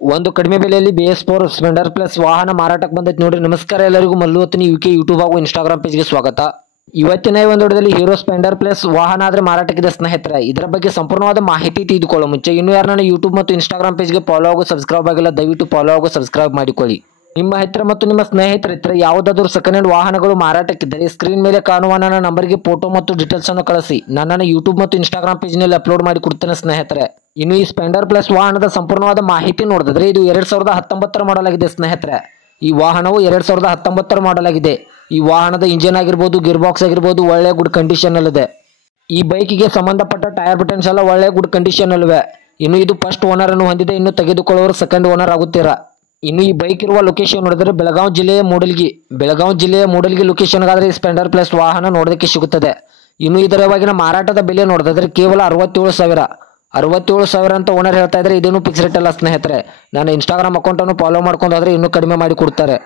ಒಂದು ಕಡಿಮೆ ಬೆಲೆಯಲ್ಲಿ BS4 ಸ್ಪ್ಲೆಂಡರ್ ಪ್ಲಸ್ ವಾಹನ ಮಾರಾಟಕ್ಕೆ ಬಂದೈತೆ ನೋಡ್ರಿ. ನಮಸ್ಕಾರ ಎಲ್ಲರಿಗೂ, ಮಲ್ಲುವತ್ತಿನಿ UK ಯೂಟ್ಯೂಬ್ ಹಾಗೂ ಇನ್ಸ್ಟಾಗ್ರಾಮ್ ಪೇಜ್ಗೆ ಸ್ವಾಗತ. ಇವತ್ತಿನ ಈ ಒಂದು ವಿಡಿಯೋದಲ್ಲಿ ಹೀರೋ ಸ್ಪ್ಲೆಂಡರ್ ಪ್ಲಸ್ ವಾಹನ ಆದ್ರೆ ಮಾರಾಟಕ್ಕಿದೆ ಸ್ನೇಹಿತರೆ. ಇದರ ಬಗ್ಗೆ ಸಂಪೂರ್ಣವಾದ ಮಾಹಿತಿ ತಿಳಿದುಕೊಳ್ಳೋ ಮುಂಚೆ ಇನ್ನೂ ಯಾರು ನನ್ನ ಯೂಟ್ಯೂಬ್ ಮತ್ತು ಇನ್ಸ್ಟಾಗ್ರಾಮ್ ಪೇಜ್ಗೆ ಫಾಲೋ ಹಾಗೂ ಸಬ್ಸ್ಕ್ರೈಬ್ ಆಗಿಲ್ಲ, ದಯವಿಟ್ಟು ಫಾಲೋ ಹಾಗೂ ಸಬ್ಸ್ಕ್ರೈಬ್ ಮಾಡಿಕೊಳ್ಳಿ. ನಿಮ್ಮ ಹತ್ತಿರ ಮತ್ತು ನಿಮ್ಮ ಸ್ನೇಹಿತರ ಹತ್ತಿರ ಯಾವುದಾದರೂ ಸೆಕೆಂಡ್ ಹ್ಯಾಂಡ್ ವಾಹನಗಳು ಮಾರಾಟಕ್ಕಿದ್ದರೆ ಸ್ಕ್ರೀನ್ ಮೇಲೆ ಕಾಣುವ ನನ್ನ ನಂಬರ್ಗೆ ಫೋಟೋ ಮತ್ತು ಡೀಟೇಲ್ಸ್ ಅನ್ನು ಕಳಿಸಿ. ನನ್ನ ಯೂಟ್ಯೂಬ್ ಮತ್ತು ಇನ್ಸ್ಟಾಗ್ರಾಮ್ ಪೇಜ್ನಲ್ಲಿ ಅಪ್ಲೋಡ್ ಮಾಡಿ ಕೊಡ್ತೇನೆ ಸ್ನೇಹಿತರೆ. ಇನ್ನು ಈ ಸ್ಪ್ಲೆಂಡರ್ ಪ್ಲಸ್ ವಾಹನದ ಸಂಪೂರ್ಣವಾದ ಮಾಹಿತಿ ನೋಡಿದ್ರೆ ಇದು 2019 ಮಾಡಲ್ ಆಗಿದೆ ಸ್ನೇಹಿತರೆ. ಈ ವಾಹನವು 2019 ಮಾಡಲ್ ಆಗಿದೆ. ಈ ವಾಹನದ ಇಂಜಿನ್ ಆಗಿರ್ಬೋದು, ಗೇರ್ ಬಾಕ್ಸ್ ಆಗಿರ್ಬೋದು ಒಳ್ಳೆ ಗುಡ್ ಕಂಡೀಷನ್ ಅಲ್ಲಿದೆ. ಈ ಬೈಕಿಗೆ ಸಂಬಂಧಪಟ್ಟ ಟೈರ್ ಬಟನ್ಸ್ ಎಲ್ಲ ಒಳ್ಳೆ ಗುಡ್ ಕಂಡೀಷನ್ ಅಲ್ಲಿವೆ. ಇನ್ನು ಇದು ಫಸ್ಟ್ ಓನರ್ ಅನ್ನು ಹೊಂದಿದೆ. ಇನ್ನು ತೆಗೆದುಕೊಳ್ಳುವವರು ಸೆಕೆಂಡ್ ಓನರ್ ಆಗುತ್ತೀರಾ. ಇನ್ನು ಈ ಬೈಕ್ ಇರುವ ಲೊಕೇಶನ್ ನೋಡಿದ್ರೆ ಬೆಳಗಾವಿ ಜಿಲ್ಲೆಯ ಮೂಡಲ್ಗಿ ಲೊಕೇಶನ್ಗಾದ್ರೆ ಈ ಸ್ಪ್ಲೆಂಡರ್ ಪ್ಲಸ್ ವಾಹನ ನೋಡೋದಕ್ಕೆ ಸಿಗುತ್ತದೆ. ಇನ್ನು ಇದರ ಇವಾಗಿನ ಮಾರಾಟದ ಬೆಲೆ ನೋಡಿದ್ರೆ ಕೇವಲ 67,000 ಅಂತ ಓನರ್ ಹೇಳ್ತಾ ಇದ್ರೆ. ಇದೇನು ಫಿಕ್ಸ್ ರೇಟ್ ಅಲ್ಲ ಸ್ನೇಹಿತರೆ. ನಾನು ಇನ್ಸ್ಟಾಗ್ರಾಮ್ ಅಕೌಂಟ್ ಅನ್ನು ಫಾಲೋ ಮಾಡ್ಕೊಂಡು ಹೋದ್ರೆ ಇನ್ನೂ ಕಡಿಮೆ ಮಾಡಿ ಕೊಡ್ತಾರೆ.